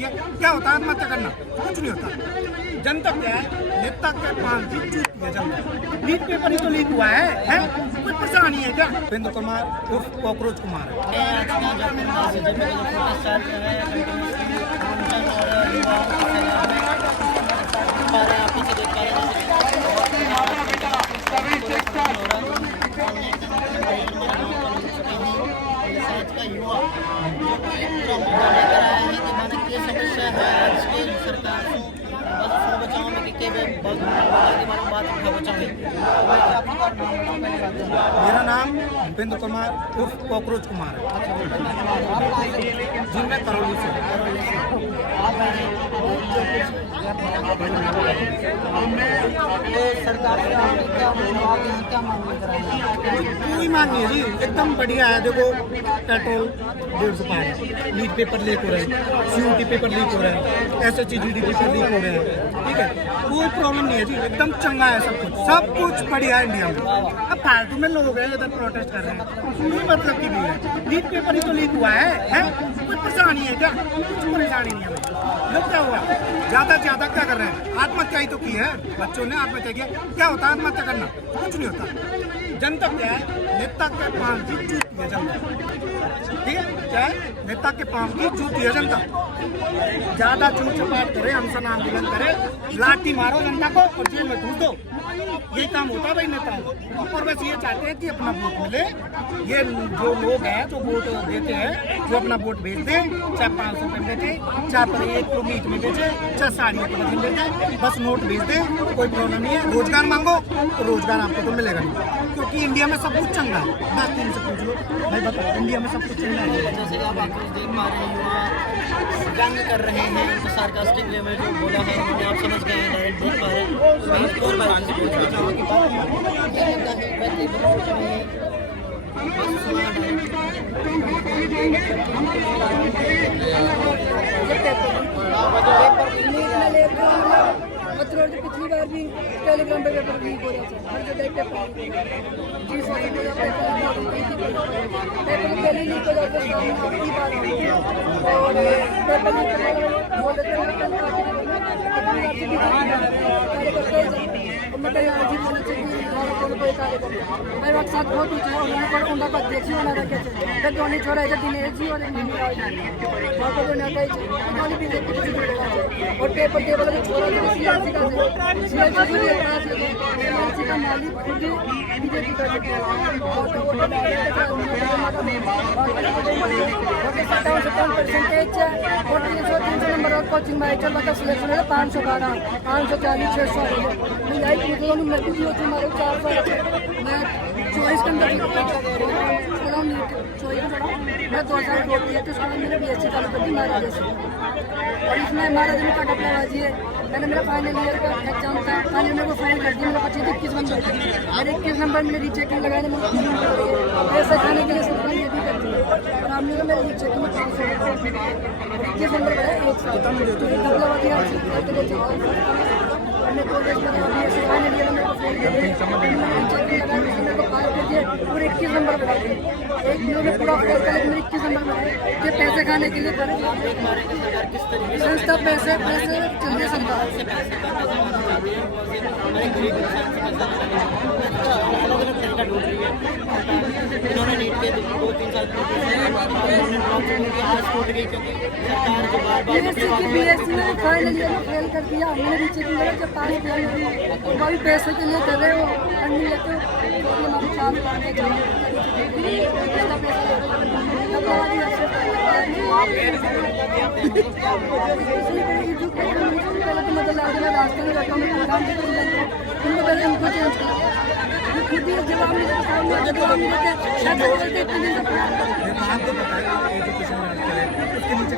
क्या होता है आत्महत्या करना? कुछ नहीं होता। जनता क्या है, नेता के पास भी चूती है जनता। लीक पेपर ही तो लीक हुआ है? कोई परेशानी है क्या? बिंदु कुमार उर्फ कॉकरोच कुमार है। मेरा नाम बिंदु कुमार उर्फ कॉकरोच कुमार है। जी मैं करौली से। कोई मांग नहीं है जी, एकदम बढ़िया है। देखो पेट्रोल 150 पार है, लीक पेपर लीक हो रहे हैं, CUT पेपर लीक हो रहे हैं, SHG GD पेपर लीक हो रहे हैं, ठीक है। कोई प्रॉब्लम नहीं है जी, एकदम चंगा है सब कुछ बढ़िया है इंडिया में। अब फालतू में लोग हैं इधर प्रोटेस्ट कर रहे हैं, कोई मतलब की नहीं है। लीक पेपर ही तो लीक हुआ है? कोई परेशानी है क्या? कुछ परेशानी नहीं है। लोग क्या हुआ, ज्यादा से ज्यादा क्या कर रहे हैं? आत्महत्या ही तो की है, बच्चों ने आत्महत्या किया। क्या होता है आत्महत्या करना? कुछ नहीं होता। जनता क्या है, नेता के पांव की जूती है जनता। ठीक है, क्या है, नेता के पांव की जूती है जनता। ज्यादा चूट चपाट करे, हमसे नाम बुलंद करे, लाठी मारो जनता को और जेल में घूस दो। ये काम होता है भाई नेताओं। और बस ये चाहते हैं कि अपना वोट मिले। ये जो लोग हैं जो वोट देते हैं, जो अपना वोट भेज दें, चाहे 500 रुपये में बेचे, चाहे 1 किलो मीट में बेचे, चाहे साड़ियों के बदले बेचे, बस नोट भेज दें, कोई प्रॉब्लम नहीं है। रोजगार मांगो तो रोजगार आपको तो मिलेगा नहीं, क्योंकि इंडिया में सब कुछ चंगा है। बाकी इनसे पूछ लो भाई, बताओ इंडिया में सब कुछ चंगा है। जैसे कि आप आकर देख पा रहे हैं, युवा जंग कर रहे हैं, उनको सार्कास्टिक वे में जो बोला है उन्हें आप समझ गए हैं, डायरेक्ट देख पा रहे हैं। और बात से पूछ रहा हूँ कि बात क्या लगता है, बैठे बस पिछली बार भी टेलीग्राम पे पेपर लीक हो जाता है, हर जगह पेपर लीक पहले लीक हो जाता है और पेपर मेरे वक्त साथ बहुत ऊँचा है, उन्होंने उनका अध्यक्ष होना रखे थे दोनों छोड़ा है दिनेश जी और बीजेपी और पेपर टेबल छोड़ा सीआरसी का मालिक खुद बीजेपी का 57% और 300 नंबर और कोचिंग में चल रहा सिलेक्शन है 512 540 600 मैं कुछ होती हमारे 400 मैं 24 के अंदर मैं 2002 तो उसके मैंने BSc चालू कर दी महाराजा से। और इसमें महाराजा में कट बाजी है। मैंने मेरा फाइनल ईयर का एग्जाम था, फाइनल में वो फाइल कर दिया, मेरा 25 नंबर और 21 नंबर में रीचेकिंग लगाया पैसा खाने के लिए सरकार ये भी करती है। और हमने मेरे रीचेकिंग में 21 नंबर का 1 साल हमने कॉलेज में फाइनल ईयर में पूरे 21 नंबर बना दिए। एक ने पूरा मेरे 21 नंबर बनाए, ये पैसे खाने के लिए करे संस्था पैसे चलिए सरकार इन्होंने नीट के 2-3 साल BSc में फाइनल ईयर में फेल कर दिया, हमने रीचेकिंग लगा जब पास किया वही पैसे के लिए कर रहे हो पढ़ने लेते रास्ते में बैठा उनको पहले उनको चेंज किया खुद ही जवाब उसके नीचे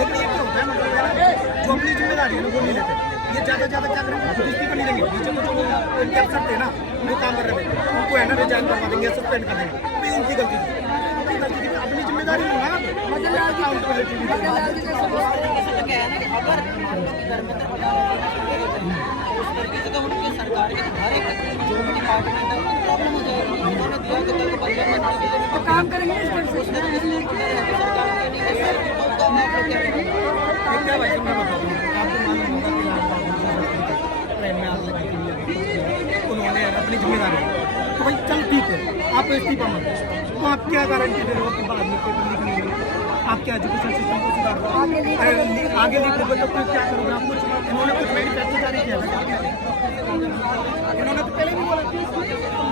लेकिन ये क्या होता है, मतलब जो अपनी जिम्मेदारी है वो नहीं लेते। ये ज़्यादा क्या करेंगे, खुद कर नहीं देंगे। नीचे को जो उनके अफसर थे ना, वो काम कर रहे थे, उनको है ना रिजाइन करवा देंगे, सस्पेंड कर देंगे। उनकी गलती थी, अपनी जिम्मेदारी नहीं है। मदन लाल जी जैसे तो क्या है ना कि अगर हम लोग के धर्मेंद्र प्रधान उस तरीके से तो उनकी सरकार के हर एक जो भी डिपार्टमेंट है उसमें प्रॉब्लम हो जाएगी। उन्होंने दिया कि तेरे को बंदे मंत्री के लिए तो काम करेंगे इस तरह से। उसने इसलिए कि मेरे सरकार के नहीं है तो उसका आप लोग क्या करेंगे? क्या भाई मैं बता दूँ आपको मालूम होगा कि ट्रेन में आग लगी हुई है, उन्होंने अपनी जिम्मेदारी तो भाई चल ठीक है आप इस्तीफा मत दो, तो आप क्या गारंटी दे रहे हो कि बाद में पेपर लीक नहीं होगी? आप क्या एजुकेशन सिस्टम को सुधार दो, आगे लीक होगा तो फिर क्या करोगे आप? कुछ इन्होंने कुछ मैनिफेस्टो जारी किया था, इन्होंने तो पहले भी बोला कि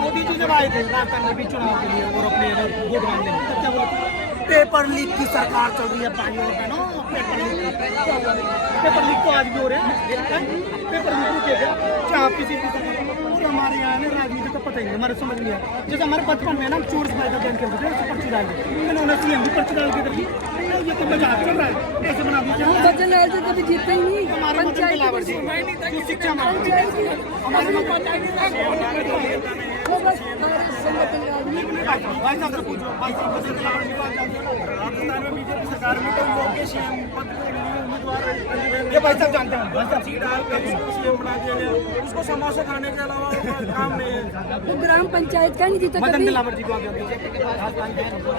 मोदी जी जब आए थे राजस्थान में भी चुनाव के लिए और अपने वोट मांगने में, तब क्या बोला? पेपर लीक की सरकार चल रही है भाइयों बहनों, पेपर लीक तो आज भी हो रहा है, पेपर लीक रुकेगा क्या आप किसी भी और हमारे यहाँ ना राजनीति का पता ही नहीं, हमारे समझ नहीं आया। जैसे हमारे बचपन में ना हम चोर सिपाही का गेम खेलते थे, उससे पर्ची डाल दी, इन्होंने सीएम भी पर्ची डाल के कर दी, ये तो मजाक चल रहा है, ऐसे बना दीजिए। मदन लाल जी कभी जीते ही नहीं, हमारे पंचायत पंचायत जो शिक्षा मांगते हैं हमारे में वो बस संगठन लाल जी। भाई साहब से पूछो, भाई साहब बदल के लावड़ की बात जानते हो? राजस्थान में बीजेपी सरकार में तो योग्य सीएम पद के लिए उम्मीदवार ये भाई साहब जानते हैं, भाई साहब सीट डाल के इसको सीएम बना दिया गया, उसको समोसा खाने के अलावा काम नहीं है। वो ग्राम पंचायत का नहीं जीता मदन कभी। दिलावर जी को आप जानते हैं?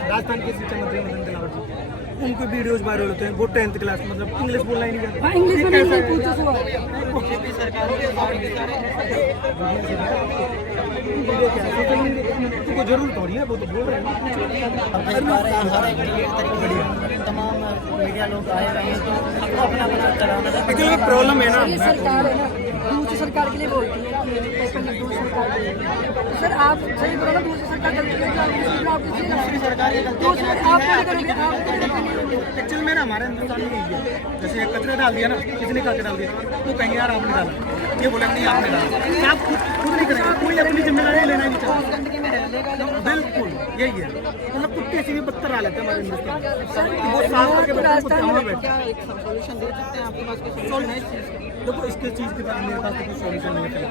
राजस्थान के शिक्षा मंत्री मदन दिलावर जी, उनको वीडियोज वायरल होते हैं, वो 10th क्लास मतलब इंग्लिश बोलना ही नहीं जानते। हाँ इंग्लिश में नहीं पूछो सुबह। बीजेपी सरकार के सारे के सारे तुमको जरूर थोड़ी है, वो तो बोल रहे हैं। अब देख पा रहे हैं हर एक तरीके तमाम मीडिया लोग आए हुए हैं तो सबको अपना अपना चलाना है। एक्चुअली प्रॉब्लम है ना, ये सरकार है ना, दूसरी सरकार के लिए बोलती है कि पेपर लीक दूसरी सरकार के लिए। तो सर आप सही बोलो ना, दूसरी सरकार गलती है तो आप दूसरी सरकार की गलती दूसरी आप क्या करोगे? आप एक्चुअल में ना हमारे हिंदुस्तान में यही है, जैसे कचरे डाल दिया ना, किसने कचरे डाल दिया तो कहेंगे यार आपने डाला, ये बोले नहीं आपने डाला, आप खुद नहीं करेंगे, कोई अपनी जिम्मेदारी लेना नहीं चाहता। गंदगी में रहने का बिल्कुल यही है, मतलब कुत्ते से भी बदतर आ लेते हैं हमारे हिंदुस्तान में। वो साफ करके बच्चों को ध्यान में बैठे क्या एक सॉल्यूशन दे सकते हैं आपके पास कोई सॉल्यूशन है इस चीज़ की? देखो इसके चीज़ के पास मेरे पास तो कुछ सॉल्यूशन नहीं है,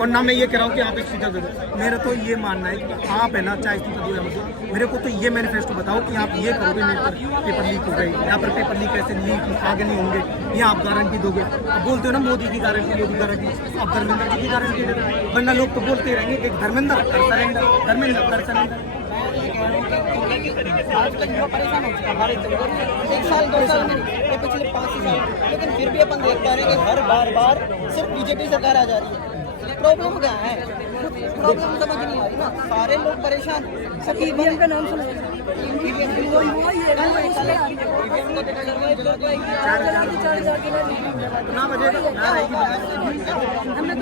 और ना मैं ये कह रहा हूँ कि आप इस चीज़ दे दो। मेरा तो ये मानना है कि आप है ना चाहे इस्तीफा दो या मत दो, मेरे को तो ये मैनिफेस्टो बताओ कि आप ये करोगे, मेरे पर पेपर लीक हो गई, यहाँ पर पेपर लीक ऐसे लीक आगे नहीं होंगे, ये आप गारंटी दोगे। अब बोलते हो ना मोदी की गारंटी, मोदी गारंटी, अब धर्मेंद्र जी की गारंटी दे दो, वरना लोग तो बोलते ही रहेंगे कि धर्मेंद्र कर सरेंडर, धर्मेंद्र कर सरेंडर। आजकल युवा परेशान हो चुका है हमारे एक साल 2 साल में ये पिछले 5 साल, लेकिन फिर भी अपन देख पा रहे हैं कि हर बार सिर्फ बीजेपी सरकार आ जा रही है। प्रॉब्लम क्या है? प्रॉब्लम समझ नहीं आ रही ना, सारे लोग परेशान। ईवीएम का नाम सुना है? ईवीएम वो ही है, वो उसमें आ गया। ईवीएम को सर्वाइव कर पाएगी। 4 हजार के ना बजेगा ना रहेगी। हमने